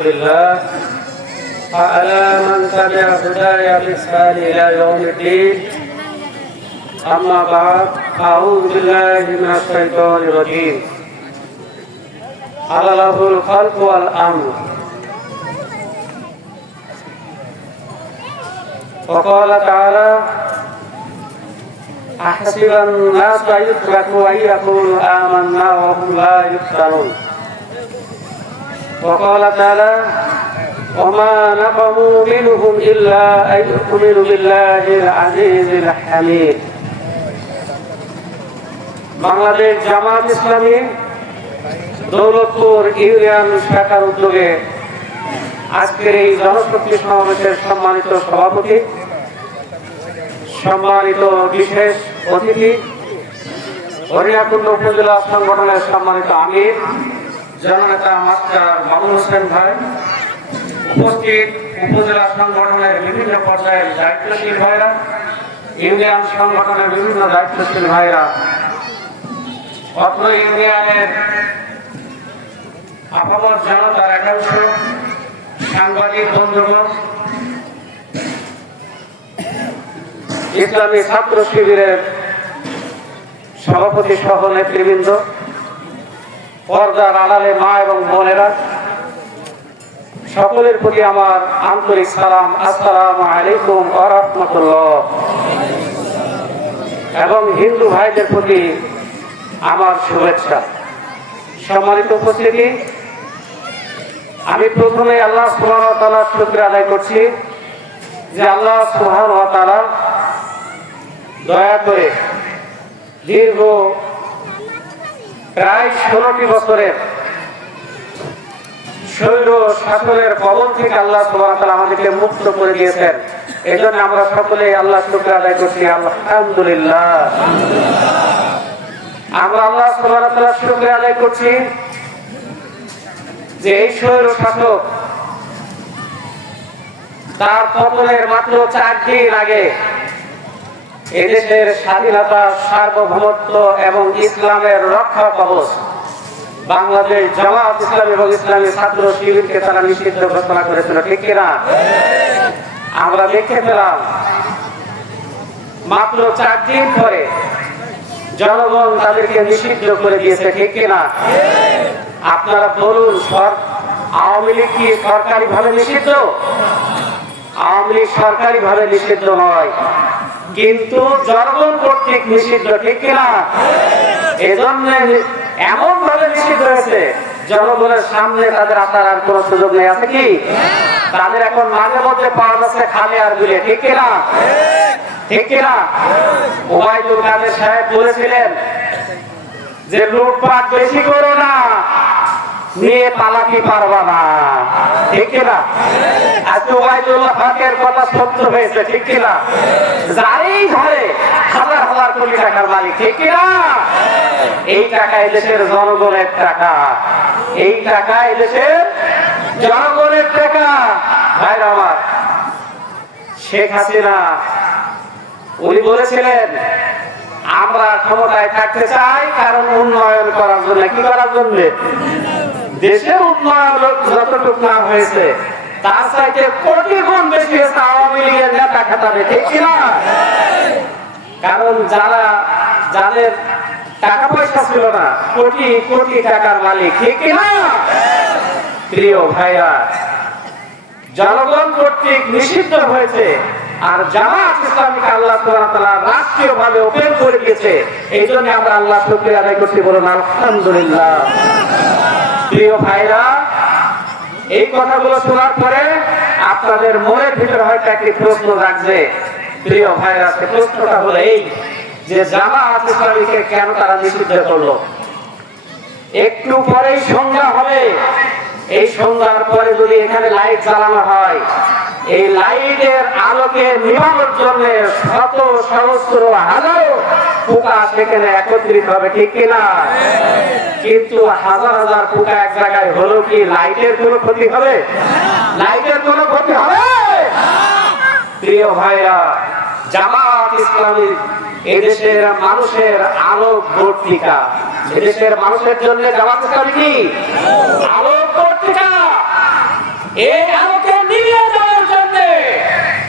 لله وعلى من تبع هدايا بإحسان إلى يوم الدين. أما بعد، أعوذ بالله من الشيطان الرجيم. ألا له الخلق والأمر. وقال تعالى: أحسب الناس أن يتركوا أن يقولوا آمنا وهم لا يفتنون. وقال تعالى: وما نقموا منهم إلا أن يؤمنوا بالله العزيز الحميد. Bangladesh Jamaat Islami Daulatpur union শাখার উদ্যোগে আজকের এই জনশক্তি সমাবেশের সম্মানিত সভাপতি, সম্মানিত বিশেষ অতিথি, হরিয়াকুণ্ড উপজেলা সংগঠনের সম্মানিত আমির জননেতা মাস্টার মামুন হোসেন ভাই, উপস্থিত উপজেলা সংগঠনের বিভিন্ন পর্যায়ের দায়িত্বশীল ভাইরা, ইউনিয়ন সংগঠনের বিভিন্ন দায়িত্বশীল ভাইরা, অত্র ইউনিয়নের আপামর জনতার একাংশ, সাংবাদিক বন্ধুগণ, ইসলামী ছাত্র শিবিরের সভাপতি সহ নেতৃবৃন্দ, পর্দার আড়ালে মা এবং বোনেরা, সকলের প্রতি আমার আন্তরিক সালাম। আসসালামু আলাইকুম ওয়া রাহমাতুল্লাহ। এবং হিন্দু ভাইদের প্রতি আমার শুভেচ্ছা। সম্মানিত উপস্থিতি, আমি প্রথমে আল্লাহ সুবহানাহু ওয়া তাআলার শুকরিয়া আদায় করছি যে আল্লাহ সুবহানাহু ওয়া তাআলা দয়া করে দীর্ঘ প্রায় 16টি বছরের শৈল শাসনের কবল থেকে আল্লাহ সুবহানাহু ওয়া তাআলা আমাদেরকে মুক্ত করে দিয়েছেন। এই জন্য আমরা সকলে আল্লাহ শুকরিয়া আদায় করছি, আলহামদুলিল্লাহ। আমরা আল্লাহ সুবহানাহু ওয়া তাআলার শুকরিয়া আদায় করছি যে এই শৈল শাসক তার পতনের মাত্র 4 দিন আগে এদেশের স্বাধীনতা, সার্বভৌমত্ব এবং ইসলামের রক্ষা কবচ বাংলাদেশ জামাত ইসলামী এবং ইসলামী ছাত্র শিবিরকে তারা নিষিদ্ধ ঘোষণা করেছিল, ঠিক কিনা? আমরা দেখতে পেলাম মাত্র 4 দিন পরে জনগণ তাদেরকে নিষিদ্ধ করে দিয়েছে, ঠিক কিনা? আপনারা বলুন, আওয়ামী লীগ কি সরকারি ভাবে নিষিদ্ধ? আওয়ামী লীগ সরকারি ভাবে নিষিদ্ধ নয়, কিন্তু জনগণ কর্তৃক নিষিদ্ধ, ঠিক কিনা? এজন্য এমন ভাবে নিষিদ্ধ হয়েছে জনগণের সামনে তাদের আসার আর কোন সুযোগ নেই। আছে কি? তাদের এখন মাঝে মধ্যে পাওয়া যাচ্ছে খালে আর বিলে, ঠিক কিনা? ঠিক কিনা? ওবায়দুল কাদের সাহেব বলেছিলেন যে লুটপাট বেশি করো না, নিয়ে পালাতে পারবা না, ঠিক কিনা? আজকে ওবায়দুল্লাহ হকের কথা সত্য হয়েছে, ঠিক কিনা? যারই ঘরে হাজার হাজার কোটি টাকার মালিক, ঠিক কিনা? এই টাকা এদেশের জনগণের টাকা, এই টাকা এদেশের জনগণের টাকা। ভাইরা আমার, শেখ হাসিনা উনি বলেছিলেন আমরা ক্ষমতায় থাকতে চাই কারণ উন্নয়ন করার জন্য। কি করার জন্য? দেশের উন্নয়ন যতটুকু না হয়েছে তার চাইতে কোটি গুণ বেশি হয়েছে আওয়ামী লীগের নেতা খাতাবে, ঠিক কিনা? কারণ যাদের টাকা পয়সা ছিল না, কোটি কোটি টাকার মালিক, ঠিক কিনা? প্রিয় ভাইরা, জনগণ কর্তৃক নিষিদ্ধ হয়েছে আর জামাত ইসলামীকে আল্লাহ সুবহানাহু ওয়া তাআলা রাষ্ট্রীয় ভাবে ওপেন করে দিয়েছে। এই জন্য আমরা আল্লাহ শুকরিয়া আদায় করছি, বলুন আলহামদুলিল্লাহ। প্রিয় ভাইরা, এই কথাগুলো শোনার পরে আপনাদের মনের ভিতরে হয়তো একটি প্রশ্ন জাগবে। প্রিয় ভাইরা, সে প্রশ্নটা হলো এই যে জামাত ইসলামীকে কেন তারা নিষিদ্ধ করলো? একটু পরেই সন্ধ্যা হবে, এই সন্ধ্যার পরে যদি এখানে লাইট জ্বালানো হয়, এই লাইটের আলোকে নিভানোর জন্য শত সহস্র হাজারো পোকা সেখানে একত্রিত হবে, ঠিক কিনা? কিন্তু হাজার হাজার পোকা এক জায়গায় হলো কি লাইটের কোনো ক্ষতি হবে? লাইটের কোনো ক্ষতি হবে? প্রিয় ভাইরা, জামাত ইসলামী এদেশের মানুষের আলোক পত্রিকা, এদেশের মানুষের জন্য জামাত ইসলামী কি আলোক পত্রিকা। এই আলোকে নিয়ে যাওয়ার জন্য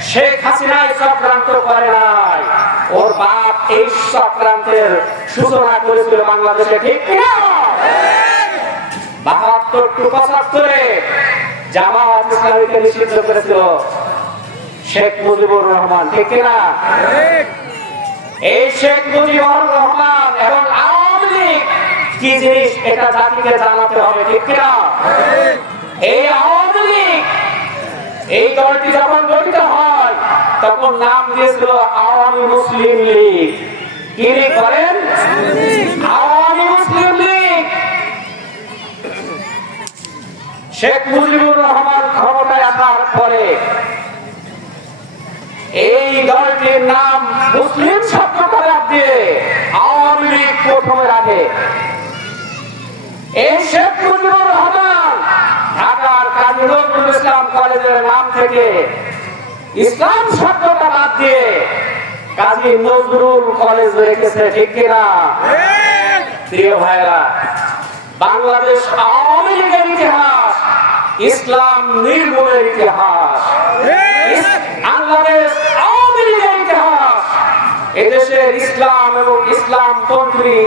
শেখ হাসিনা চক্রান্ত করে নাই, ওর বাপ এই চক্রান্তের সূচনা করেছিল বাংলাদেশে, ঠিক কিনা? ৭২-৭৫ জামাত ইসলামীকে নিষিদ্ধ করেছিল শেখ মুজিবুর রহমান, ঠিক কিনা? এই শেখ মুজিবুর রহমান এবং আওয়ামী লীগ কি জিনিস এটা জাতিকে জানাতে হবে, ঠিক কিনা? এই আওয়ামী লীগ এই দলটি যখন গঠিত হয় তখন নাম দিয়েছিল আওয়ামী মুসলিম লীগ। কি লীগ বলেন? আওয়ামী মুসলিম লীগ। শেখ মুজিবুর রহমান ক্ষমতায় আসার পরে এই দলটির নাম মুসলিম শব্দটা বাদ দিয়ে আওয়ামী লীগ প্রথমে রাখে। এই শেখ মুজিবুর রহমান ঢাকার কাজী নজরুল ইসলাম কলেজের নাম থেকে ইসলাম শব্দটা বাদ দিয়ে কাজী নজরুল কলেজ রেখেছে, ঠিক কিনা? প্রিয় ভাইরা, বাংলাদেশ আওয়ামী লীগের ইতিহাস ইসলাম নির্মূলের ইতিহাস। বাংলাদেশ আওয়ামী লীগের ইতিহাস এদেশের ইসলাম এবং ইসলামপন্থী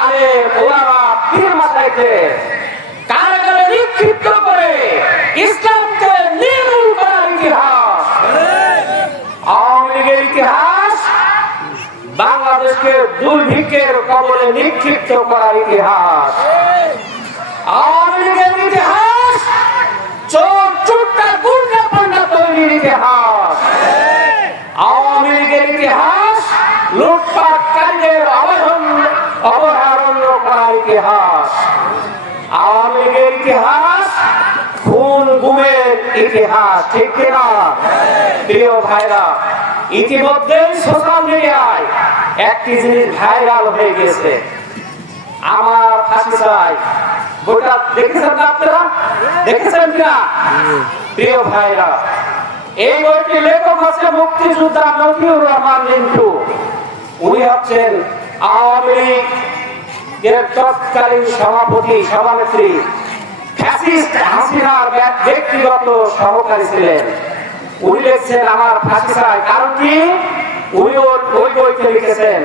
আলেম ওলামা পীর মাশায়েখকে কারাগারে নিক্ষিপ্ত করে ইসলামকে নির্মূল করার ইতিহাস। আওয়ামী লীগের ইতিহাস বাংলাদেশকে দুর্ভিক্ষের কবলে নিক্ষিপ্ত করার ইতিহাস। আওয়ামী লীগের ইতিহাস চোর চুট্টা গুন্ডা পান্ডা তৈরির ইতিহাস। আওয়ামী লীগের ইতিহাস লুটপাটকারীদের অবহেলন করার ইতিহাস। আওয়ামী লীগের ইতিহাস খুন গুমের ইতিহাস, ঠিক কিনা? প্রিয় ভাইরা, ইতিমধ্যে সোশ্যাল মিডিয়ায় একটি জিনিস ভাইরাল হয়ে গেছে, আমার ফাঁসি চাই। বইটা দেখেছেন না আপনারা? দেখেছেন কিনা? প্রিয় ভাইরা, এই বইটির লেখক হচ্ছে মুক্তিযোদ্ধা মতিউর রহমান লিন্টু। উনি হচ্ছেন আওয়ামী লীগের তৎকালীন সভাপতি সভানেত্রী ফ্যাসিস্ট হাসিনার ব্যক্তিগত সহকারী ছিলেন। উনি লিখছেন আমার ফাঁসি চাই। কারণ কি? উনি ওই বইতে লিখেছেন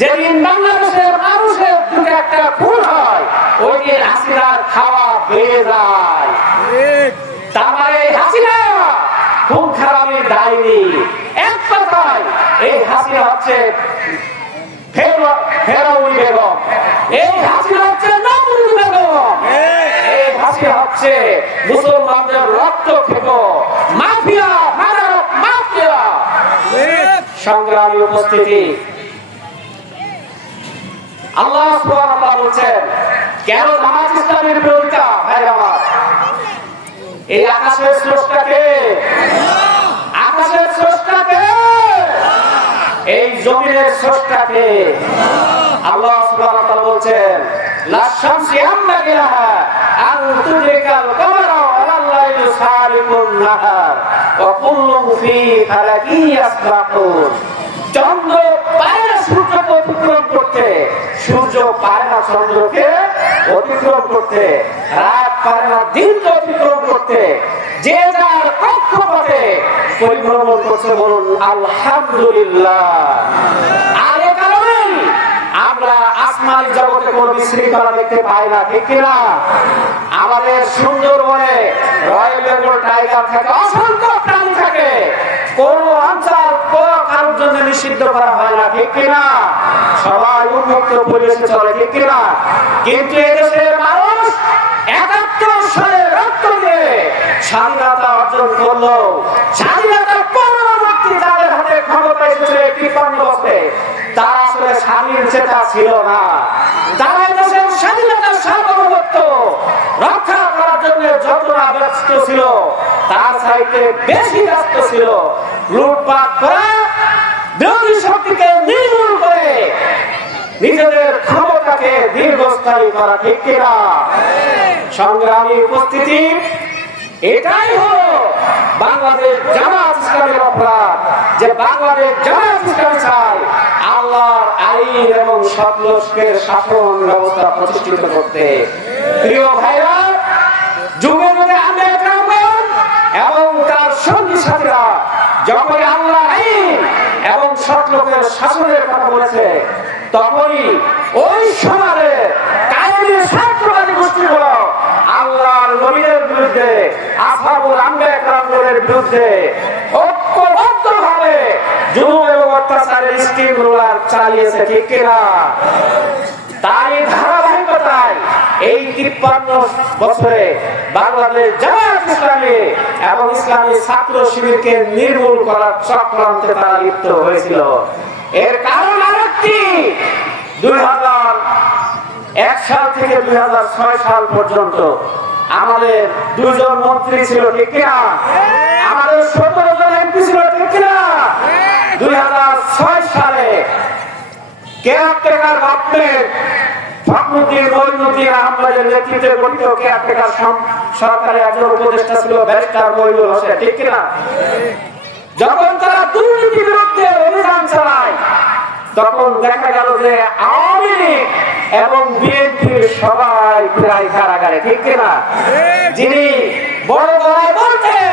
যেদিন বাংলাদেশের মানুষের দুটো একটা ভুল হয় ওই দিন হাসিনার খাওয়া বেড়ে যায়। তার মানে হাসিনা খুব খারাপের দায়নি। এক কথায় এই হাসিনা হচ্ছে ফেরাউনি বেগম, এই হাসিনা হচ্ছে নমরুদ বেগম, এই হাসিনা হচ্ছে মুসলমানদের রক্ত খেকো মাফিয়া, মাদক মাফিয়া। সংগ্রামী উপস্থিতি, আল্লাহ সুবহানাহু ওয়া তাআলা বলেন কেন জামাত ইসলামের বিরোধিতা? ভাইরা আমার, এই আকাশের স্রষ্টাকে, আকাশের স্রষ্টাকে, এই জমিনের স্রষ্টাকে। আল্লাহ সুবহানাহু ওয়া তাআলা বলেন লা শামসি ইয়ামবাগি লাহা আন তুদরিকাল কমারা ওয়াল লাইলু সাবিকুন নাহার ওয়া কুল্লুন ফি ফালাকিন ইয়াসবাহুন। চন্দ্র পারে না সূর্যকে অতিক্রম করতে, সূর্য পারে না চন্দ্রকে অতিক্রম করতে, রাত পারে না দিনকে অতিক্রম করতে। যে যার কক্ষপথে পরিভ্রমণ করছে বলুন আলহামদুলিল্লাহ। আর এ কারণেই আমরা আসমানি জগতে কোনো বিশৃঙ্খলা দেখতে পাই না, ঠিক কিনা? আমাদের সুন্দরবনে রয়্যাল বেঙ্গল টাইগার থাকে, অসংখ্য প্রাণী থাকে, কোন অঞ্চল কারোর জন্য নিষিদ্ধ করা হয় না, ঠিক কিনা? সবাই উন্মুক্ত পরিবেশে চলে, ঠিক কিনা? কিন্তু এদেশের মানুষ ৭১ সালে রক্ত দিয়ে স্বাধীনতা অর্জন করলো। স্বাধীনতার পরবর্তী যাদের হাতে ক্ষমতা এসেছে ৫৩ বছরে, তারা আসলে স্বাধীন চেতা ছিল না। তারা দেশের স্বাধীনতার সার্বভৌমত্ব রক্ষা করার জন্য যতটা ব্যস্ত ছিল তার চাইতে বেশি ব্যস্ত ছিল লুটপাট করা, বিরোধী শক্তিকে নির্মূল করে নিজেদের ক্ষমতাকে দীর্ঘস্থায়ী করা, ঠিক কিনা? সংগ্রামী উপস্থিতি, এটাই হলো বাংলাদেশ জামাত ইসলামের অপরাধ, যে বাংলাদেশ জামাত ইসলাম চায় আল্লাহর আইন এবং সৎলোকের শাসন ব্যবস্থা প্রতিষ্ঠিত করতে। প্রিয় ভাইরা, যুগে যুগে আমরা যখনই আল্লাহ এবং সৎ লোকের শাসনের কথা বলেছে, তখনই ওই সমাজে কায়েমি ছাত্রবাদী গোষ্ঠীগুলো আল্লাহর নবীদের বিরুদ্ধে, আসহাবুল আম্বিয়া কেরামের বিরুদ্ধে ঐক্যবদ্ধভাবে জুলুম এবং অত্যাচারের স্কিম রোলার চালিয়েছে, ঠিক কিনা? তারই ধারাবাহিকতায় এই 53 বছরে বাংলাদেশ জামায়াত ইসলামী এবং ইসলামী ছাত্র শিবিরকে নির্মূল করার চক্রান্তে তারা লিপ্ত হয়েছিল। এর কারণ আরেকটি, 2001 সাল থেকে 2006 সাল পর্যন্ত আমাদের 2 জন মন্ত্রী ছিল, ঠিক কিনা? আমাদের 17 জন এমপি ছিল, ঠিক কিনা? 2006 সালে কেয়ারটেকার গভর্নমেন্ট ফখরুদ্দিন মঈনুদ্দিন আহমেদের নেতৃত্বে গঠিত কেয়ারটেকার সরকারের একজন উপদেষ্টা ছিল ব্যারিস্টার মঈনুল হোসেন, ঠিক কিনা? যখন তারা দুর্নীতির বিরুদ্ধে অভিযান চালায়, তখন দেখা গেল যে আওয়ামী লীগ এবং বিএনপির সবাই প্রায় কারাগারে, ঠিক কিনা? যিনি বড় গলায় বলতেন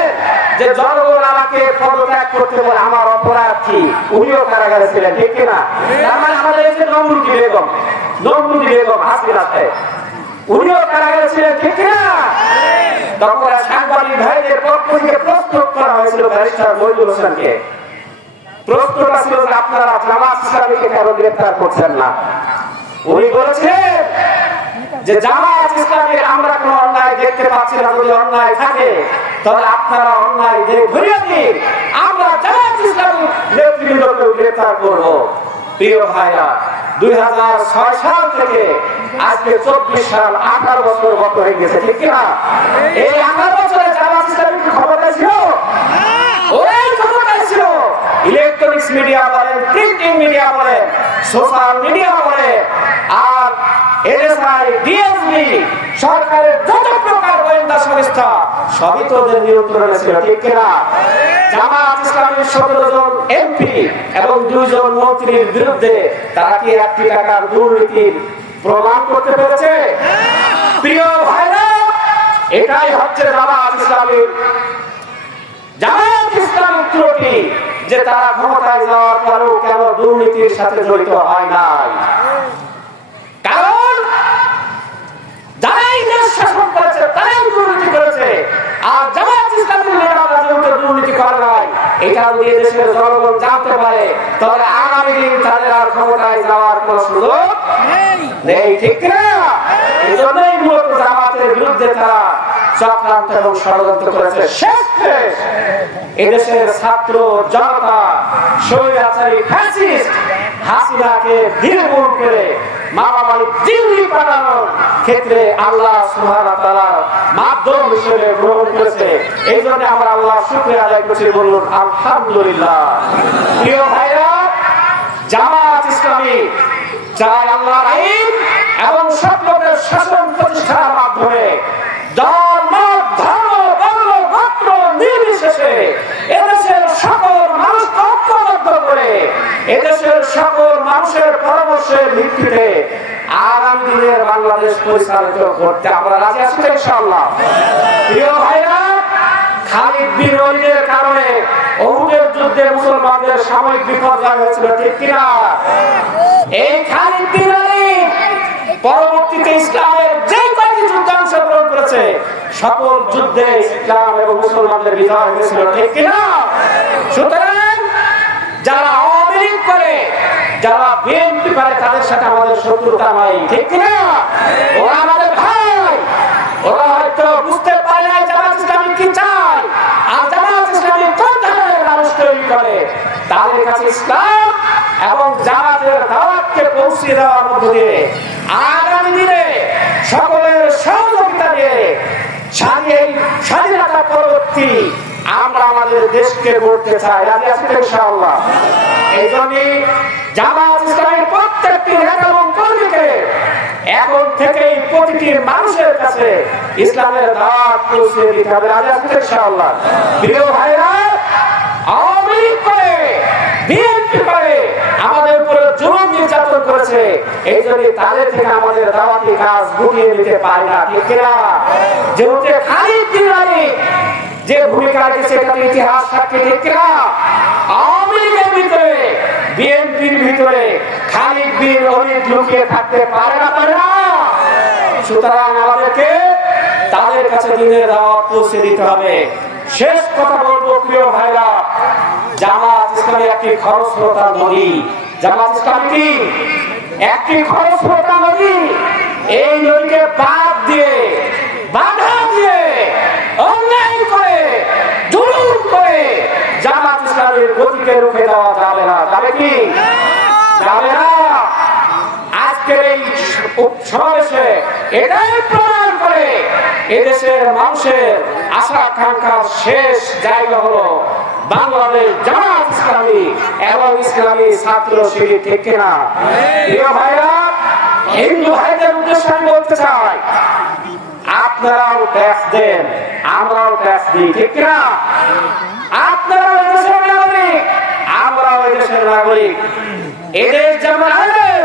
যে জনগণ আমাকে পদত্যাগ করতে বলে, আমার অপরাধ কি, উনিও কারাগারে ছিলেন, ঠিক কিনা? তার মানে আমাদের এই যে নমরুদি বেগম হাসিনাতে, উনিও কারাগারে ছিলেন, ঠিক কিনা? তখন সাংবাদিক ভাইদের পক্ষ থেকে প্রশ্ন করা হয়েছিল ব্যারিস্টার মঈনুল হোসেনকে। প্রশ্নটা ছিল যে আপনারা জামায়াত ইসলামীকে কেন গ্রেফতার করছেন না? উনি বলেছেন যে জামায়াত ইসলামীর আমরা কোনো অন্যায় দেখতে পাচ্ছি না, যদি অন্যায় থাকে তাহলে আপনারা অন্যায় ধরিয়ে দিন, আমরা জামায়াত ইসলামীর নেতৃবৃন্দকে গ্রেফতার করব। প্রিয় ভাইরা, 2006 সাল থেকে আজকে 24 সাল, 18 বছর গত হয়ে গেছে, ঠিক কিনা? এই 18 বছরে জামায়াত ইসলামী কি ক্ষমতা ছিল? ওই ক্ষমতায় ছিল। ইলেকট্রনিক্স মিডিয়া বলেন, প্রিন্টিং মিডিয়া বলেন, সোশ্যাল মিডিয়া বলেন, আর এনএসআই, ডিএসবি, সরকারের যত প্রকার গোয়েন্দা সংস্থা সবই তো ওদের নিয়ন্ত্রণে ছিল, ঠিক কিনা? জামায়াত ইসলামীর 17 জন এমপি এবং 2 জন মন্ত্রীর বিরুদ্ধে তারা কি 1 কোটি টাকার দুর্নীতির প্রমাণ করতে পেরেছে? প্রিয় ভাইরা, এটাই হচ্ছে জামায়াত ইসলামীর ত্রুটি, যে তারা ক্ষমতায় যাওয়ার পরেও কেন দুর্নীতির সাথে জড়িত হয় নাই। কারণ যারাই দেশ শাসন করেছে তারাই দুর্নীতি করেছে, আর জামায়াত ইসলামীর নেতারা যেহেতু দুর্নীতি করে নাই, এটা যদি দেশের জনগণ জানতে পারে তাহলে আগামী দিন তাদের আর ক্ষমতায় যাওয়ার কোনো সুযোগ নেই, ঠিক না? এই জন্যই মূলত জামাতের বিরুদ্ধে তারা চক্রান্ত এবং ষড়যন্ত্র করেছে। শেষে এদেশের ছাত্র জনতা স্বৈরাচারী ফ্যাসিস্ট হাসিনাকে নির্মূল করে মারামারি দিল্লি পাঠানোর ক্ষেত্রে আল্লাহ সুবহানাহু ওয়া তাআলা মাধ্যম হিসেবে গ্রহণ করেছে। এই জন্য আমরা আল্লাহর শুকরিয়া আদায় করছি, বলুন আলহামদুলিল্লাহ। প্রিয় ভাইরা, জামায়াত ইসলামী চায় আল্লাহর আইন এবং সৎ লোকের শাসন প্রতিষ্ঠার মাধ্যমে দল, মত, ধর্ম, বর্ণ, গোত্র নির্বিশেষে এদেশের সকল মানুষকে ঐক্যবদ্ধ করে এদেশের সকল মানুষের পরামর্শের ভিত্তিতে আগামী দিনের বাংলাদেশ পরিচালিত করতে আমরা রাজি আছি ইনশাআল্লাহ। প্রিয় ভাইরা, খালিদ বিন ওলীদের কারণে উহুদের যুদ্ধে মুসলমানদের সাময়িক বিপর্যয় হয়েছিল, ঠিক কিনা? এই খালিদ বিন ওলীদ পরবর্তীতে ইসলামের যে কয়েকটি যুদ্ধে অংশগ্রহণ করেছে সকল যুদ্ধে ইসলাম এবং মুসলমানদের বিজয় হয়েছিল, ঠিক কিনা? সুতরাং যারা আওয়ামী লীগ করে, যারা বিএনপি করে, তাদের সাথে আমাদের শত্রুতা নাই, ঠিক কিনা? ওরা আমাদের ভাই, ওরা হয়তো বুঝতে পারে না জামায়াত ইসলামী কি চায় আর জামায়াত ইসলামী কোন ধরনের মানুষ তৈরি করে। তাদের কাছে ইসলাম এবং জামাতের দাওয়াতকে পৌঁছে দেওয়ার মধ্য দিয়ে আগামী দিনে সকলের সহযোগিতা দিয়ে স্বাধীনতা পরবর্তী আমরা আমাদের দেশকে গড়তে চাই, রাজি আছি ইনশাআল্লাহ। এই জন্যই জামায়াত ইসলামীর প্রত্যেকটি নেতা এবং কর্মীকে এখন থেকেই প্রতিটি মানুষের কাছে ইসলামের দাওয়াত পৌঁছে দিতে হবে, রাজি আছি ইনশাআল্লাহ। প্রিয় ভাইরা, আওয়ামী লীগ করে, বিএনপি করে আমাদের উপরে জুলুম নির্যাতন করেছে, এই জন্য তাদের থেকে আমাদের দাওয়াতি কাজ গুটিয়ে নিতে পারি না, ঠিক কিনা? যেহেতু খালিদ বিন ওলীদ যে ভূমিকা ভূমিকা রেখেছে, এটা তো ইতিহাস সাক্ষী, ঠিক কিনা? আওয়ামী লীগের ভিতরে, বিএনপির ভিতরে খালিদ বিন ওলীদ লুকিয়ে থাকতে পারে না, পারে না। সুতরাং আমাদেরকে তাদের কাছে দিনের দাওয়াত পৌঁছে দিতে হবে। শেষ কথা বলবো প্রিয় ভাইরা, জামাত ইসলামী একটি খরস্রোতা নদী। জামাত ইসলামী কি একটি খরস্রোতা নদী। এই নদীকে বাদ দিয়ে, বাধা দিয়ে, অন্যায় করে, জুলুম করে জামাত ইসলামীর গতিকে রুখে দেওয়া যাবে না। যাবে কি? যাবে না। আজকের এই সমাবেশে এটাই প্রমাণ করে এদেশের মানুষের আশা আকাঙ্ক্ষার শেষ জায়গা হলো বাংলাদেশ জামাত ইসলামী এবং ইসলামী ছাত্র শিবির, ঠিক কিনা? প্রিয় ভাইরা, হিন্দু ভাইদের উদ্দেশ্যে আমি বলতে চাই, আপনারাও ট্যাক্স দেন, আমরাও ট্যাক্স দিই, ঠিক কিনা? আপনারাও এদেশের নাগরিক, আমরাও এদেশের নাগরিক। এদেশ যেমন আমাদের,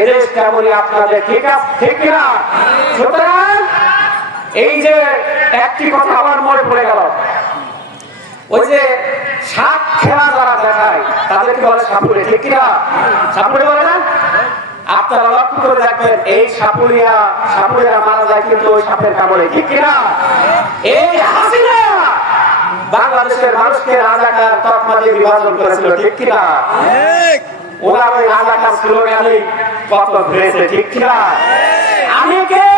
এদেশ তেমনই আপনাদের, ঠিক আছে, ঠিক কিনা? সুতরাং এই যে একটি কথা আমার মনে পড়ে গেল, ওই যে সাপ খেলা যারা দেখায় তাদেরকে বলে সাপুড়ে, ঠিক কিনা? সাপুড়ে বলে না? আপনারা লক্ষ্য করে দেখবেন, এই সাপুড়িয়া মারা যায় কিন্তু ওই সাপের কামড়ে, ঠিক কিনা? এই হাসিনা বাংলাদেশের মানুষকে রাজাকার তকমা দিয়ে বিভাজন করেছিল, ঠিক কিনা? ওনার ওই রাজাকার স্লোগানে কত ঘুরেছে, ঠিক কিনা? আমি কে,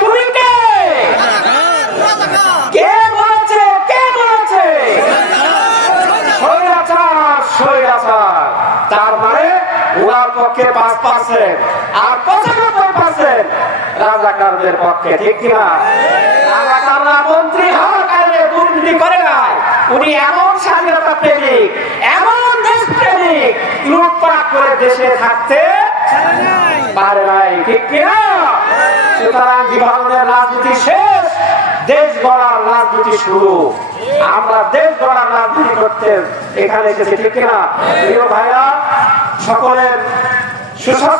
তুমি কে? কে বলেছে, কে বলেছে? স্বৈরাচার, স্বৈরাচার। তার মানে ওনার পক্ষে 5% আর 95% রাজাকারদের পক্ষে, ঠিক কিনা? রাজাকাররা মন্ত্রী হওয়ার কারণে দুর্নীতি করে নাই, উনি এমন স্বাধীনতা প্রেমিক, এমন দেশ প্রেমিক, লুটপাট করে দেশে থাকতে পারে নাই, ঠিক কিনা? সুতরাং বিভাজনের রাজনীতি শেষ, দেশ গড়ার রাজনীতি শুরু। আমরা দেশ গড়ার রাজনীতি করতে এখানে এসেছি, ঠিক কিনা? প্রিয় ভাইরা, সকলের সুস্বাস্থ্য